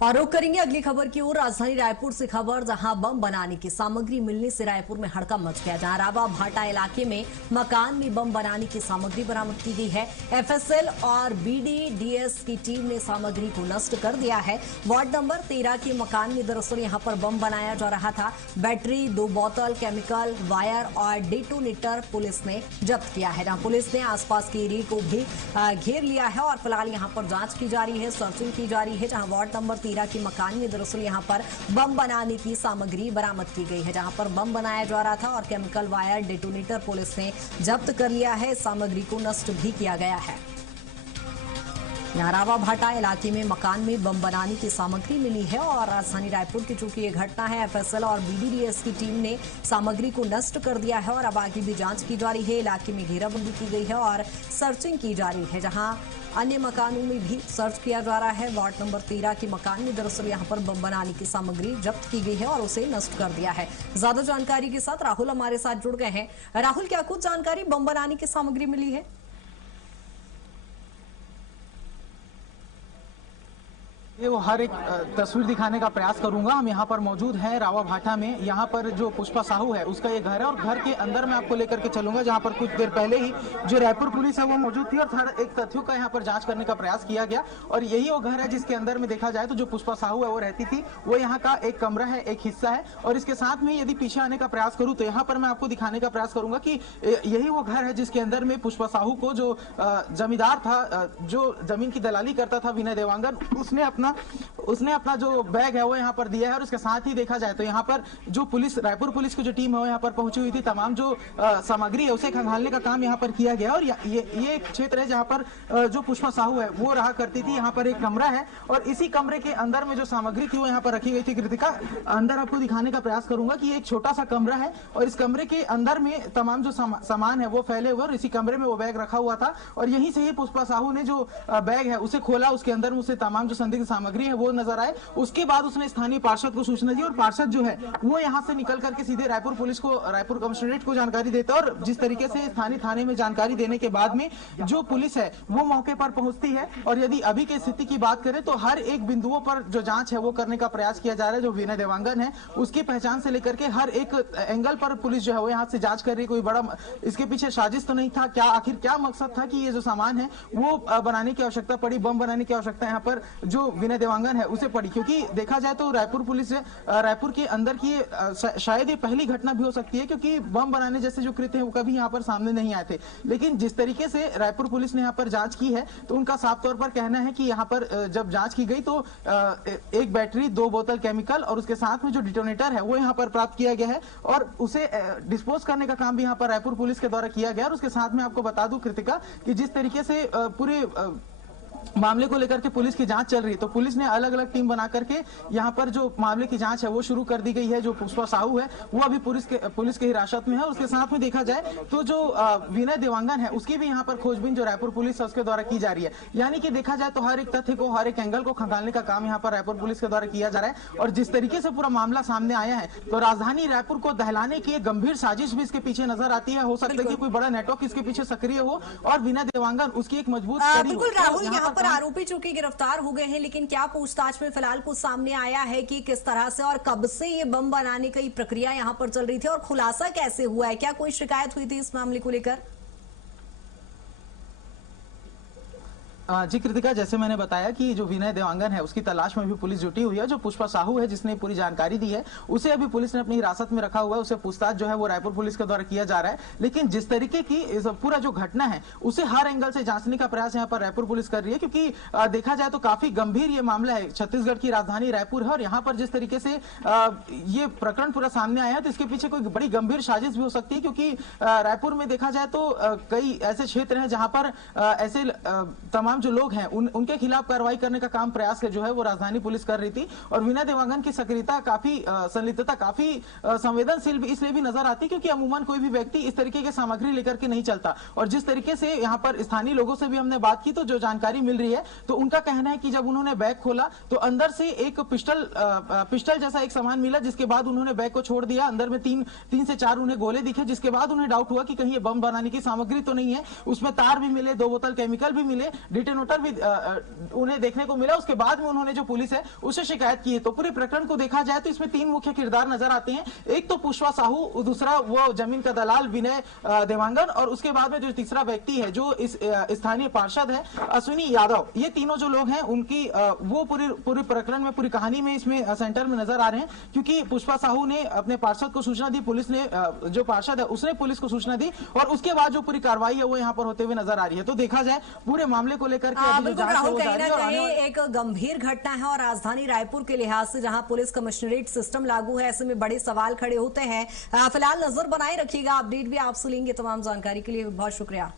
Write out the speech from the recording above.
और रुक करेंगे अगली खबर की ओर। राजधानी रायपुर से खबर, जहां बम बनाने की सामग्री मिलने से रायपुर में हड़कंप मच गया। जहां रावा भाटा इलाके में मकान में बम बनाने की सामग्री बरामद की गई है। एफएसएल और बीडीडीएस की टीम ने सामग्री को नष्ट कर दिया है। वार्ड नंबर 13 के मकान में दरअसल यहां पर बम बनाया जा रहा था। बैटरी, 2 बोतल, केमिकल, वायर और डेटोनेटर पुलिस ने जब्त किया है। जहां पुलिस ने आसपास के एरिया को भी घेर लिया है और फिलहाल यहां पर जांच की जा रही है, सर्चिंग की जा रही है। जहां वार्ड नंबर 13 के मकान में दरअसल यहां पर बम बनाने की सामग्री बरामद की गई है। जहां पर बम बनाया जा रहा था और केमिकल, वायर, डेटोनेटर पुलिस ने जब्त कर लिया है। सामग्री को नष्ट भी किया गया है। यहाँ रावा भाटा इलाके में मकान में बम बनाने की सामग्री मिली है और राजधानी रायपुर की चूंकि ये घटना है, एफएसएल और बीडीडीएस की टीम ने सामग्री को नष्ट कर दिया है और अब आगे भी जांच की जा रही है। इलाके में घेराबंदी की गई है और सर्चिंग की जा रही है। जहां अन्य मकानों में भी सर्च किया जा रहा है। वार्ड नंबर 13 के मकान में दरअसल यहां पर बम बनाने की सामग्री जब्त की गई है और उसे नष्ट कर दिया है। ज्यादा जानकारी के साथ राहुल हमारे साथ जुड़ गए हैं। राहुल, क्या कुछ जानकारी बम बनाने की सामग्री मिली है? ये वो हर एक तस्वीर दिखाने का प्रयास करूंगा। हम यहाँ पर मौजूद हैं रावा भाटा में। यहाँ पर जो पुष्पा साहू है उसका ये घर है और घर के अंदर मैं आपको लेकर के चलूंगा, जहाँ पर कुछ देर पहले ही जो रायपुर पुलिस है वो मौजूद थी और हर एक तथ्यों का यहाँ पर जांच करने का प्रयास किया गया। और यही वो घर है जिसके अंदर में देखा जाए तो जो पुष्पा साहू है वो रहती थी। वो यहाँ का एक कमरा है, एक हिस्सा है। और इसके साथ में यदि पीछे आने का प्रयास करूँ तो यहाँ पर मैं आपको दिखाने का प्रयास करूंगा कि यही वो घर है जिसके अंदर में पुष्पा साहू को जो जमींदार था, जो जमीन की दलाली करता था, विनय देवांगन, उसने अपना जो बैग है वो यहाँ पर दिया है। और इसके साथ ही देखा जाए तो यहाँ पर जो पुलिस, रायपुर पुलिस की जो टीम है वो यहाँ पर पहुंची हुई थी। तमाम जो सामग्री है उसे खंगालने का काम यहाँ पर किया गया। और ये एक क्षेत्र है जहाँ पर जो पुष्पा साहू है वो रहा करती थी। यहाँ पर एक कमरा है और इसी कमरे के अंदर में जो सामग्री थी वो यहाँ पर रखी गई थी। कृतिका, अंदर आपको दिखाने का प्रयास करूंगा कि एक छोटा सा कमरा है और इस कमरे के अंदर में तमाम जो सामान है वो फैले हुए और इसी कमरे में वो बैग रखा हुआ था। और यहीं से ही पुष्पा साहू ने जो बैग है उसे खोला, उसके अंदर में उसे तमाम जो संदिग्ध सामग्री है वो नजर आए। उसके बाद उसने स्थानीय पार्षद को सूचना दी और पार्षद जो है वो यहाँ से निकल करके सीधे रायपुर पुलिस को, रायपुर कमिश्नरेट को जानकारी देता है। और जिस तरीके से स्थानीय थाने में जानकारी देने के बाद में जो पुलिस है वो मौके पर पहुंचती है। और यदि अभी की स्थिति की बात करें तो हर एक बिंदुओं पर जो जांच है वो करने का प्रयास किया जा रहा है। जो विनय देवांगन है उसकी पहचान से लेकर के हर एक एंगल पर पुलिस जो है वो यहाँ से जांच कर रही है। कोई बड़ा इसके पीछे साजिश तो नहीं था, क्या आखिर क्या मकसद था कि ये जो सामान है वो बनाने की आवश्यकता पड़ी, बम बनाने की आवश्यकता यहाँ पर जो विनय देवांगन है उसे पड़ी। क्योंकि देखा जाए तो रायपुर पुलिस, रायपुर के अंदर की शायद ये पहली घटना भी हो सकती है, क्योंकि बम बनाने जैसे जो कृत्य है वो कभी यहाँ पर सामने नहीं आए थे। लेकिन जिस तरीके से रायपुर पुलिस ने यहाँ पर जांच की है तो उनका साफ तौर पर कहना है कि यहाँ पर जब जांच की गई तो एक बैटरी, 2 बोतल केमिकल और उसके साथ में जो डिटोनेटर है वो यहाँ पर प्राप्त किया गया है और उसे डिस्पोज करने का काम भी यहाँ पर रायपुर पुलिस के द्वारा किया गया। और उसके साथ में आपको बता दूं कृतिका कि जिस तरीके से पूरे मामले को लेकर के पुलिस की जांच चल रही है तो पुलिस ने अलग अलग टीम बना करके यहाँ पर जो मामले की जांच है वो शुरू कर दी गई है। जो पुष्पा साहू है वो अभी पुलिस के हिरासत में है। उसके साथ में देखा जाए तो जो विनय देवांगन है उसकी भी यहाँ पर खोजबीन जो रायपुर पुलिस है उसके द्वारा की जा रही है। यानी कि देखा जाए तो हर एक तथ्य को, हर एक एंगल को खंगालने का काम यहाँ पर रायपुर पुलिस के द्वारा किया जा रहा है। और जिस तरीके से पूरा मामला सामने आया है तो राजधानी रायपुर को दहलाने की एक गंभीर साजिश भी इसके पीछे नजर आती है। हो सकता है कि कोई बड़ा नेटवर्क इसके पीछे सक्रिय हो और विनय देवांगन उसकी एक मजबूत पर आरोपी चूंकि गिरफ्तार हो गए हैं, लेकिन क्या पूछताछ में फिलहाल कुछ सामने आया है कि किस तरह से और कब से ये बम बनाने की प्रक्रिया यहां पर चल रही थी और खुलासा कैसे हुआ है? क्या कोई शिकायत हुई थी इस मामले को लेकर? जी कृतिका, जैसे मैंने बताया कि जो विनय देवांगन है उसकी तलाश में भी पुलिस जुटी हुई है। जो पुष्पा साहू है जिसने पूरी जानकारी दी है उसे अभी पुलिस ने अपनी हिरासत में रखा हुआ है। उसे पूछताछ जो है वो रायपुर पुलिस के द्वारा किया जा रहा है। लेकिन जिस तरीके की पूरा जो घटना है उसे हर एंगल से जांचने का प्रयास यहाँ पर रायपुर पुलिस कर रही है, क्योंकि देखा जाए तो काफी गंभीर ये मामला है। छत्तीसगढ़ की राजधानी रायपुर है और यहाँ पर जिस तरीके से ये प्रकरण पूरा सामने आया है तो इसके पीछे कोई बड़ी गंभीर साजिश भी हो सकती है। क्योंकि रायपुर में देखा जाए तो कई ऐसे क्षेत्र हैं जहां पर ऐसे तमाम जो लोग हैं उनके खिलाफ कार्रवाई करने का काम प्रयास जो है वो राजधानी पुलिस कर रही थी। और विनय देवांगन की सक्रियता, काफी संलिप्तता, काफी संवेदनशील इसलिए भी नजर आती क्योंकि अमूमन कोई भी व्यक्ति इस तरीके की सामग्री लेकर के नहीं चलता। और जिस तरीके से यहाँ पर स्थानीय लोगों से भी हमने बात की तो जो जानकारी मिल रही है तो उनका कहना है कि जब उन्होंने बैग खोला तो अंदर से एक पिस्टल जैसा एक सामान मिला, जिसके बाद उन्होंने बैग को छोड़ दिया। अंदर में तीन से चार उन्हें गोले दिखे, जिसके बाद उन्हें डाउट हुआ कि कहीं ये बम बनाने की सामग्री तो नहीं है। उसमें तार भी मिले, 2 बोतल केमिकल भी मिले, डिटेनोटर भी उन्हें देखने को मिला। उसके बाद में उन्होंने जो पुलिस है उससे शिकायत की है। तो पूरे प्रकरण को देखा जाए तो इसमें 3 मुख्य किरदार नजर आते हैं। एक तो पुष्पा साहू, दूसरा वो जमीन का दलाल विनय देवांगन, और उसके बाद में जो तीसरा व्यक्ति है जो इस स्थानीय पार्षद है अश्विनी यादव। ये तीनों जो लोग हैं उनकी वो पूरी प्रकरण में, पूरी कहानी में इसमें सेंटर में नजर आ रहे हैं। क्योंकि पुष्पा साहू ने अपने पार्षद को सूचना दी, पुलिस ने जो पार्षद है उसने पुलिस को सूचना दी, और उसके बाद जो पूरी कार्रवाई है वो यहाँ पर होते हुए नजर आ रही है। तो देखा जाए पूरे मामले को लेकर के अभी जो जांच है वो जारी है और आने वाले एक गंभीर घटना है और राजधानी रायपुर के लिहाज से जहां पुलिस कमिश्नरेट सिस्टम लागू है, ऐसे में बड़े सवाल खड़े होते हैं। फिलहाल नजर बनाए रखिएगा, अपडेट भी आपसे लेंगे। तमाम जानकारी के लिए बहुत शुक्रिया।